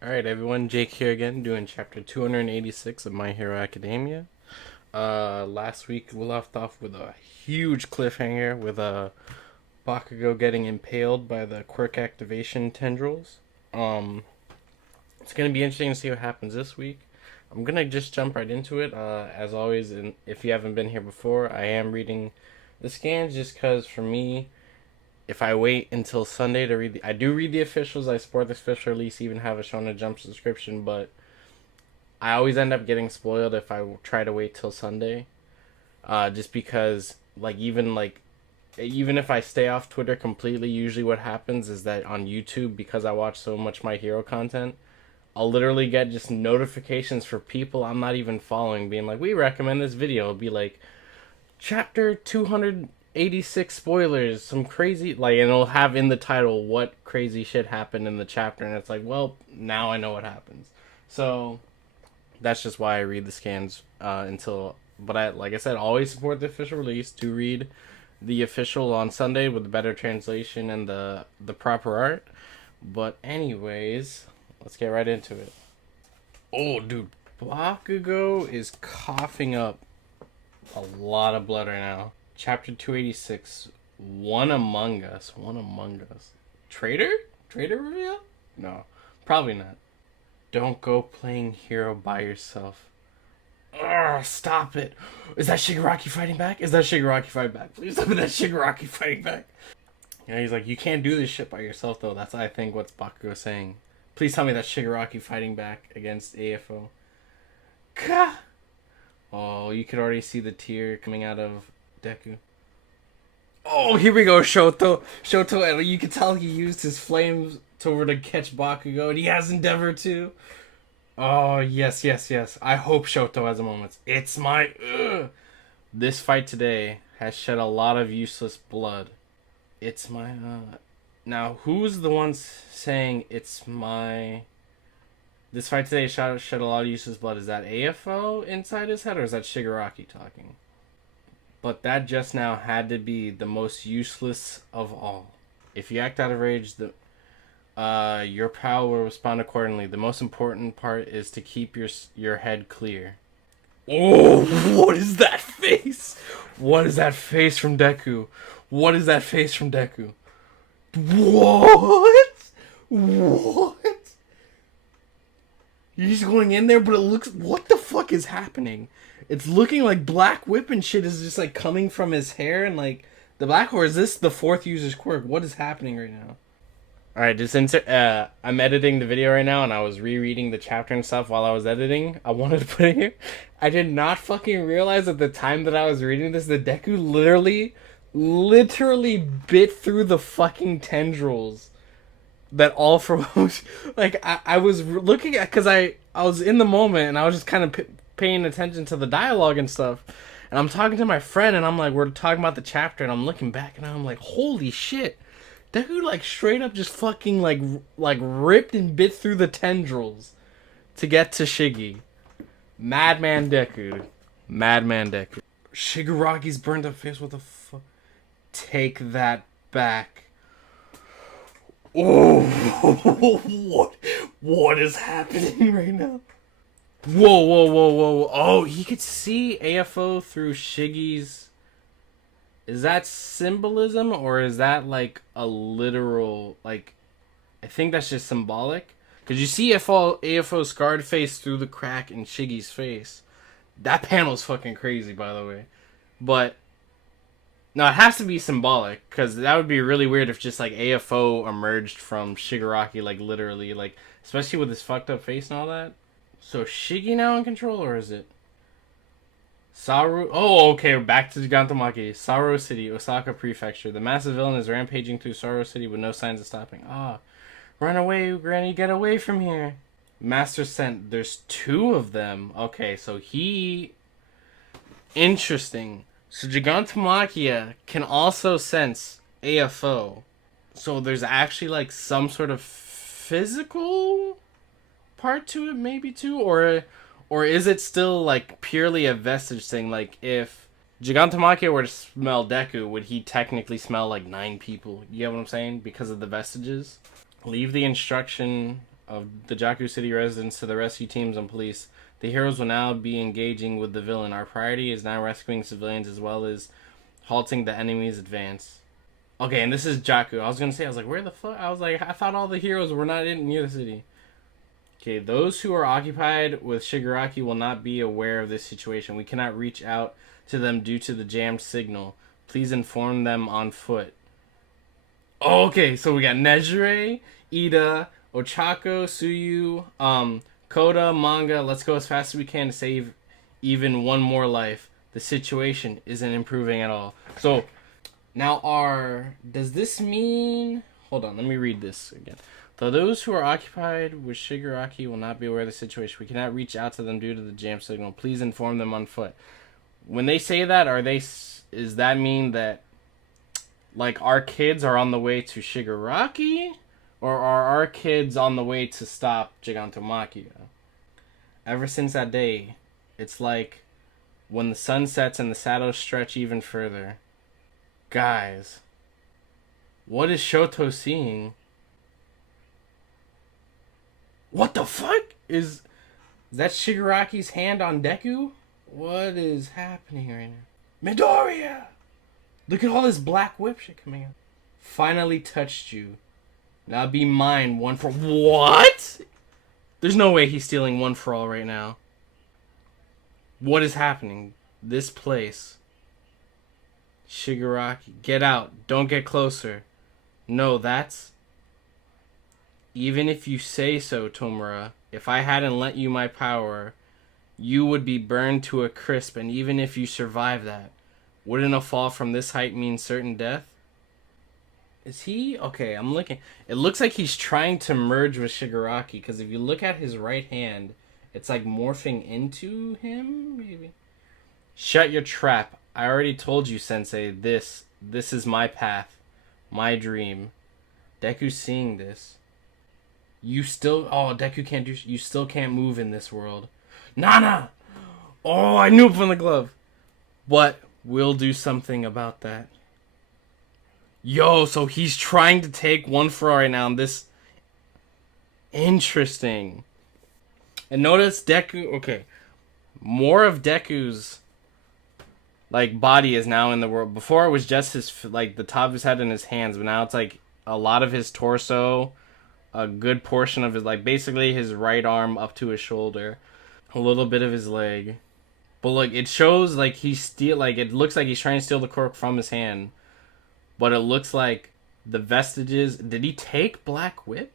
Alright, everyone, Jake here again, doing chapter 286 of My Hero Academia. Last week we left off with a huge cliffhanger with Bakugo getting impaled by the quirk activation tendrils. It's gonna be interesting to see what happens this week. I'm gonna just jump right into it. As always, and if you haven't been here before, I am reading the scans just because for me, if I wait until Sunday to read I do read the officials. I support the official release, even have a Shonen Jump subscription, but I always end up getting spoiled if I try to wait till Sunday. Just because, even if I stay off Twitter completely, usually what happens is that on YouTube, because I watch so much My Hero content, I'll literally get just notifications for people I'm not even following, being like, "We recommend this video." It'll be like, chapter 286 spoilers, some crazy, and it'll have in the title what crazy shit happened in the chapter, and it's like, well, now I know what happens. So that's just why I read the scans until. But like I said, always support the official release. To read the official on Sunday with the better translation and the proper art. But anyways, let's get right into it. Oh, dude, Bakugo is coughing up a lot of blood right now. Chapter 286. One Among Us. One Among Us. Traitor? Traitor reveal? No, probably not. Don't go playing hero by yourself. Ugh, stop it. Is that Shigaraki fighting back? Is that Shigaraki fighting back? Please tell me that Shigaraki fighting back. Yeah, he's like, you can't do this shit by yourself, though. That's, I think, what Bakugo saying. Please tell me that Shigaraki fighting back against AFO. Ka! Oh, you could already see the tear coming out of Deku. Oh, here we go, Shoto. Shoto, and you can tell he used his flames to catch Bakugo, and he has Endeavor too. Oh, yes, yes, yes. I hope Shoto has a moment. It's my... Ugh. This fight today has shed a lot of useless blood. It's my... Now, who's the one saying it's my... This fight today shed a lot of useless blood. Is that AFO inside his head, or is that Shigaraki talking? But that just now had to be the most useless of all. If you act out of rage, your pal will respond accordingly. The most important part is to keep your head clear. Oh, what is that face? What is that face from Deku? What is that face from Deku? What? What? He's going in there, but it looks... What the fuck is happening? It's looking like black whip and shit is just, coming from his hair and, the black... Or is this the fourth user's quirk? What is happening right now? Alright, just insert... I'm editing the video right now, and I was rereading the chapter and stuff while I was editing. I wanted to put it here. I did not fucking realize at the time that I was reading this that Deku literally bit through the fucking tendrils that all from I was looking at, because I was in the moment and I was just kind of paying attention to the dialogue and stuff, and I'm talking to my friend and I'm like, we're talking about the chapter, and I'm looking back and I'm like, holy shit, that dude straight up just fucking ripped and bit through the tendrils to get to Shiggy. Madman Deku. Madman Deku. Shigaraki's burnt up face. What the fuck? Take that back. Oh, what is happening right now? Whoa, whoa, whoa, whoa. Oh, he could see AFO through Shiggy's... Is that symbolism, or is that a literal... I think that's just symbolic. Because you see AFO's scarred face through the crack in Shiggy's face. That panel's fucking crazy, by the way. But... No, it has to be symbolic, because that would be really weird if just, AFO emerged from Shigaraki, literally, especially with his fucked up face and all that. So, Shiggy now in control, or is it? Saru... Oh, okay, back to Gigantomaki. Saru City, Osaka Prefecture. The massive villain is rampaging through Saru City with no signs of stopping. Run away, Granny, get away from here. Master sent, there's two of them. Okay, so he... Interesting. So Gigantomachia can also sense AFO. So there's actually some sort of physical part to it, maybe too, or is it still purely a vestige thing? If Gigantomachia were to smell Deku, would he technically smell 9 people? You get what I'm saying? Because of the vestiges. Leave the instruction of the Jakku City residents to the rescue teams and police. The heroes will now be engaging with the villain. Our priority is now rescuing civilians as well as halting the enemy's advance. Okay, and this is Jakku. I was gonna say, I was like, where the fuck? I was like, I thought all the heroes were not near the city. Okay, those who are occupied with Shigaraki will not be aware of this situation. We cannot reach out to them due to the jammed signal. Please inform them on foot. Oh, okay, so we got Nejire, Ida, Ochako, Suyu, Koda, Manga. Let's go as fast as we can to save even one more life. The situation isn't improving at all. So, now does this mean... Hold on, let me read this again. Though those who are occupied with Shigaraki will not be aware of the situation, we cannot reach out to them due to the jam signal. Please inform them on foot. When they say that, does that mean that, like, our kids are on the way to Shigaraki? Or are our kids on the way to stop Gigantomachia? Ever since that day, it's like when the sun sets and the shadows stretch even further. Guys, what is Shoto seeing? What the fuck? Is that Shigaraki's hand on Deku? What is happening right now? Midoriya! Look at all this black whip shit coming out. Finally touched you. Now be mine, one for... What? There's no way he's stealing one for all right now. What is happening? This place. Shigaraki, get out. Don't get closer. No, that's... Even if you say so, Tomura, if I hadn't lent you my power, you would be burned to a crisp, and even if you survive that, wouldn't a fall from this height mean certain death? Is he? Okay, I'm looking. It looks like he's trying to merge with Shigaraki, because if you look at his right hand, it's like morphing into him, maybe? Shut your trap. I already told you, Sensei, this is my path, my dream. Deku's seeing this. You still... Oh, Deku can't do... You still can't move in this world. Nana! Oh, I knew it from the glove. But we'll do something about that. Yo, so he's trying to take one for all right now. And this... Interesting. And notice Deku... Okay. More of Deku's... like, body is now in the world. Before it was just his... like, the top of his head and his hands. But now it's like a lot of his torso... a good portion of his, like, basically his right arm up to his shoulder, a little bit of his leg. But look, it shows like it looks like he's trying to steal the cork from his hand, but it looks like the vestiges. Did he take Black Whip?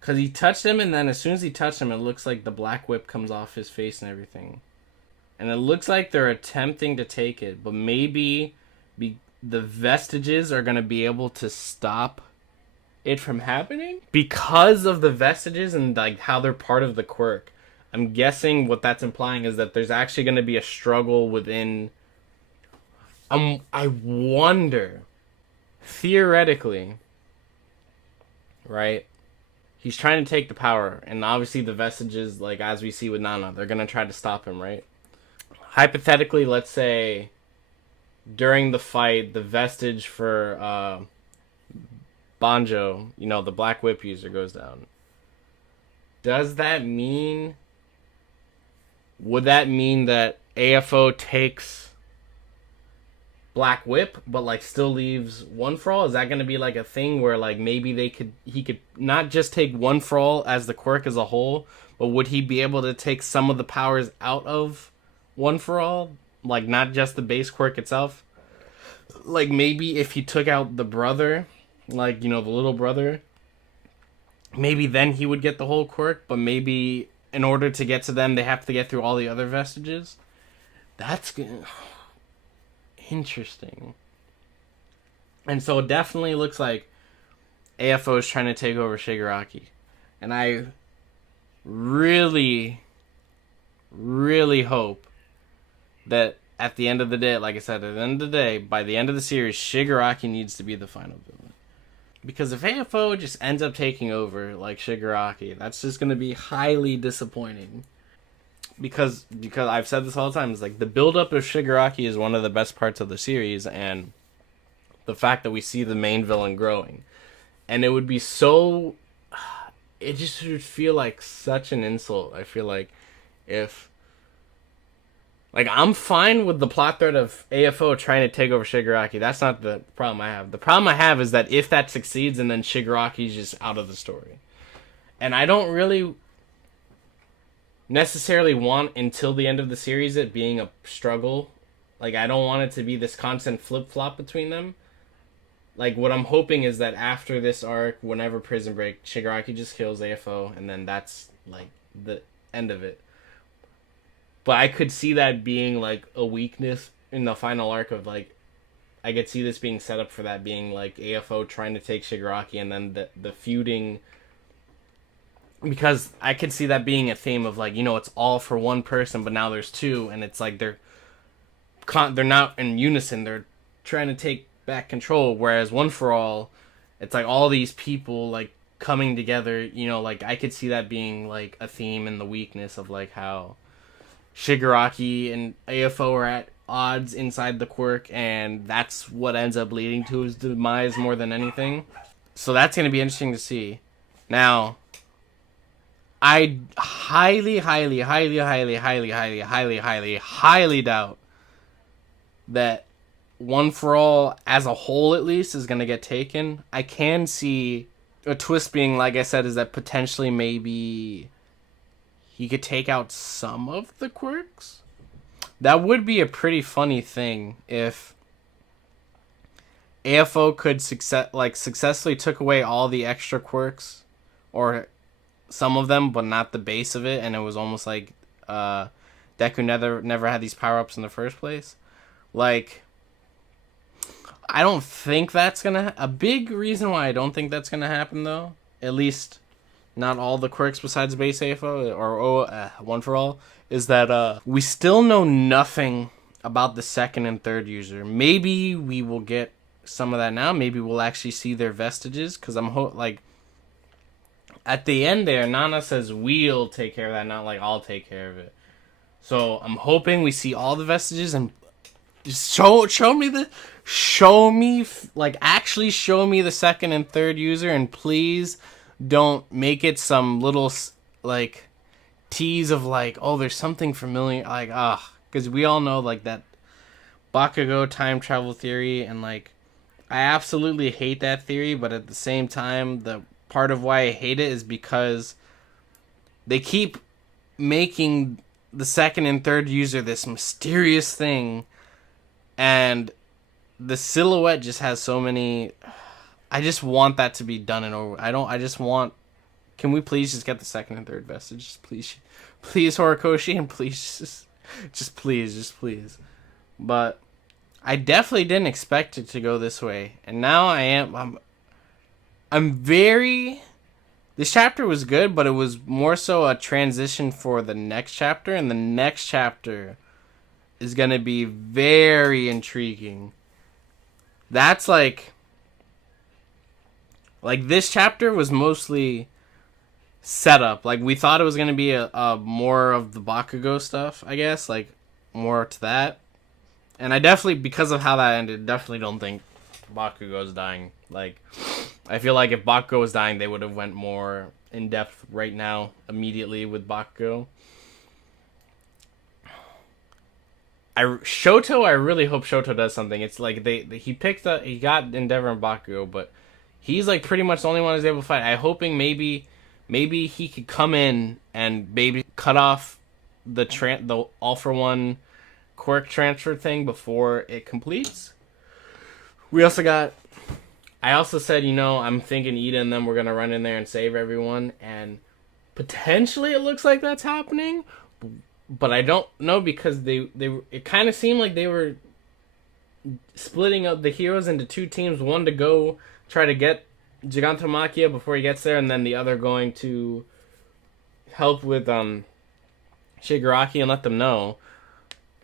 Because he touched him, and then as soon as he touched him, it looks like the Black Whip comes off his face and everything. And it looks like they're attempting to take it, but maybe the vestiges are going to be able to stop it from happening because of the vestiges and like how they're part of the quirk. I'm guessing what that's implying is that there's actually going to be a struggle within. I wonder, theoretically, right? He's trying to take the power, and obviously the vestiges, like as we see with Nana, they're going to try to stop him, right? Hypothetically, let's say during the fight, the vestige for Banjo, you know, the Black Whip user, goes down. Does that mean... would that mean that AFO takes Black Whip, but like still leaves One for All? Is that going to be like a thing where like maybe he could not just take One for All as the quirk as a whole, but would he be able to take some of the powers out of One for All? Like not just the base quirk itself? Like maybe if he took out the brother... like, you know, the little brother, maybe then he would get the whole quirk, but maybe in order to get to them, they have to get through all the other vestiges. That's good. Interesting. And so it definitely looks like AFO is trying to take over Shigaraki. And I really, really hope that at the end of the day, like I said, at the end of the day, by the end of the series, Shigaraki needs to be the final villain. Because if AFO just ends up taking over, like Shigaraki, that's just going to be highly disappointing. Because I've said this all the time, it's like the build-up of Shigaraki is one of the best parts of the series, and the fact that we see the main villain growing. And it would be so... it just would feel like such an insult. I feel like if like I'm fine with the plot thread of AFO trying to take over Shigaraki. That's not the problem I have. The problem I have is that if that succeeds and then Shigaraki's just out of the story. And I don't really necessarily want until the end of the series it being a struggle. Like I don't want it to be this constant flip-flop between them. Like what I'm hoping is that after this arc, whenever Prison Break, Shigaraki just kills AFO and then that's like the end of it. But I could see that being like a weakness in the final arc of like I could see this being set up for that being like AFO trying to take Shigaraki and then the feuding, because I could see that being a theme of like, you know, it's all for one person but now there's two and it's like they're not in unison, they're trying to take back control, whereas One for All it's like all these people like coming together, you know, like I could see that being like a theme and the weakness of like how Shigaraki and AFO are at odds inside the quirk, and that's what ends up leading to his demise more than anything. So that's going to be interesting to see. Now, I highly doubt that One for All, as a whole at least, is going to get taken. I can see a twist being, like I said, is that potentially maybe he could take out some of the quirks. That would be a pretty funny thing if AFO could successfully took away all the extra quirks, or some of them, but not the base of it, and it was almost like Deku never had these power-ups in the first place. Like, I don't think that's gonna... A big reason why I don't think that's gonna happen, though, at least not all the quirks besides base AFO or One for All, is that we still know nothing about the second and third user. Maybe we will get some of that now. Maybe we'll actually see their vestiges, because I'm like at the end there, Nana says we'll take care of that, not like I'll take care of it. So I'm hoping we see all the vestiges and just show me like actually show me the second and third user, and please don't make it some little like tease of like, oh, there's something familiar, like because we all know like that Bakugo time travel theory, and like I absolutely hate that theory, but at the same time the part of why I hate it is because they keep making the second and third user this mysterious thing, and the silhouette just has so many... I just want that to be done and over. I just want... Can we please just get the second and third vestige? Please. Please, Horikoshi, and please, just please. But I definitely didn't expect it to go this way. And now I'm very... This chapter was good, but it was more so a transition for the next chapter, and the next chapter is going to be very intriguing. That's like this chapter was mostly setup. Like we thought it was going to be a more of the Bakugo stuff, I guess, like more to that. And I definitely, because of how that ended, definitely don't think Bakugo's dying. Like I feel like if Bakugo was dying, they would have went more in depth right now immediately with Bakugo. Shoto, I really hope Shoto does something. It's like he got Endeavor and Bakugo, but he's like pretty much the only one who's able to fight. I'm hoping maybe he could come in and maybe cut off the all for one quirk transfer thing before it completes. I also said, I'm thinking Ida and them were gonna run in there and save everyone, and potentially it looks like that's happening. But I don't know, because it kind of seemed like they were splitting up the heroes into two teams. One to go try to get Gigantomachia before he gets there, and then the other going to help with Shigaraki and let them know.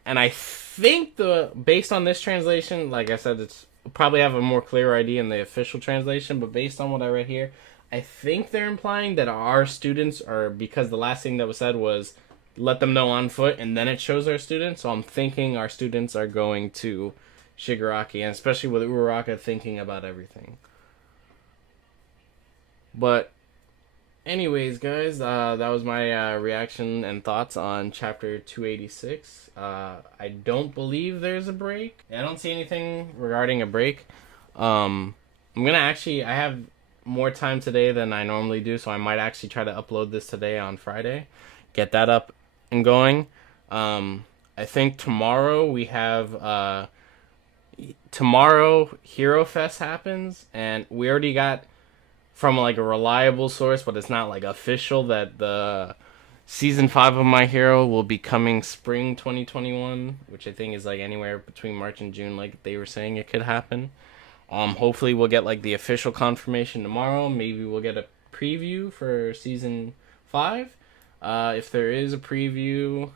And I think based on this translation, like I said, it's probably have a more clear idea in the official translation, but based on what I read here, I think they're implying that our students are, because the last thing that was said was let them know on foot, and then it shows our students. So I'm thinking our students are going to Shigaraki, and especially with Uraraka thinking about everything. But Anyways, guys, that was my reaction and thoughts on chapter 286. I don't believe there's a break. I don't see anything regarding a break. I'm gonna actually, I have more time today than I normally do, so I might actually try to upload this today on Friday. Get that up and going. I think tomorrow we have, tomorrow Hero Fest happens, and we already got from like a reliable source, but it's not like official, that the season 5 of My Hero will be coming spring 2021, which I think is like anywhere between March and June, like they were saying it could happen. Hopefully we'll get like the official confirmation tomorrow. Maybe we'll get a preview for season 5. If there is a preview,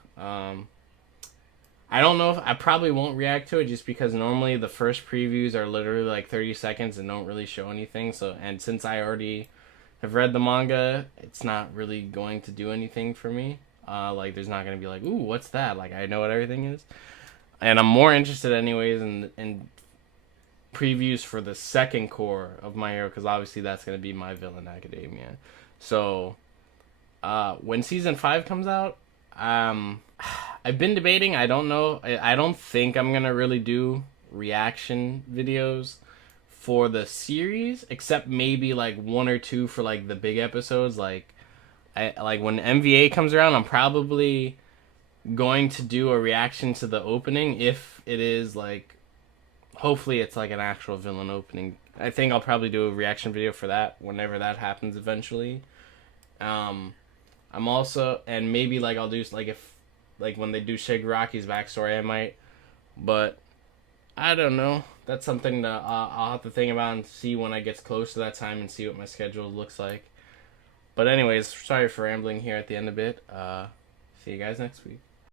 I don't know if I probably won't react to it, just because normally the first previews are literally like 30 seconds and don't really show anything. So, and since I already have read the manga, it's not really going to do anything for me. Like there's not going to be like, ooh, what's that? Like I know what everything is. And I'm more interested anyways in previews for the second core of My Hero, because obviously that's going to be My Villain Academia. So, when season 5 comes out, I've been debating. I don't know. I don't think I'm gonna really do reaction videos for the series, except maybe like one or two for like the big episodes. Like when MVA comes around, I'm probably going to do a reaction to the opening, if it is like, hopefully it's like an actual villain opening. I think I'll probably do a reaction video for that whenever that happens eventually. Um, I'm also, and maybe like I'll do like, if like when they do Shigaraki's backstory, I might, but I don't know. That's something that I'll have to think about and see when I get close to that time and see what my schedule looks like. But anyways, sorry for rambling here at the end a bit. See you guys next week.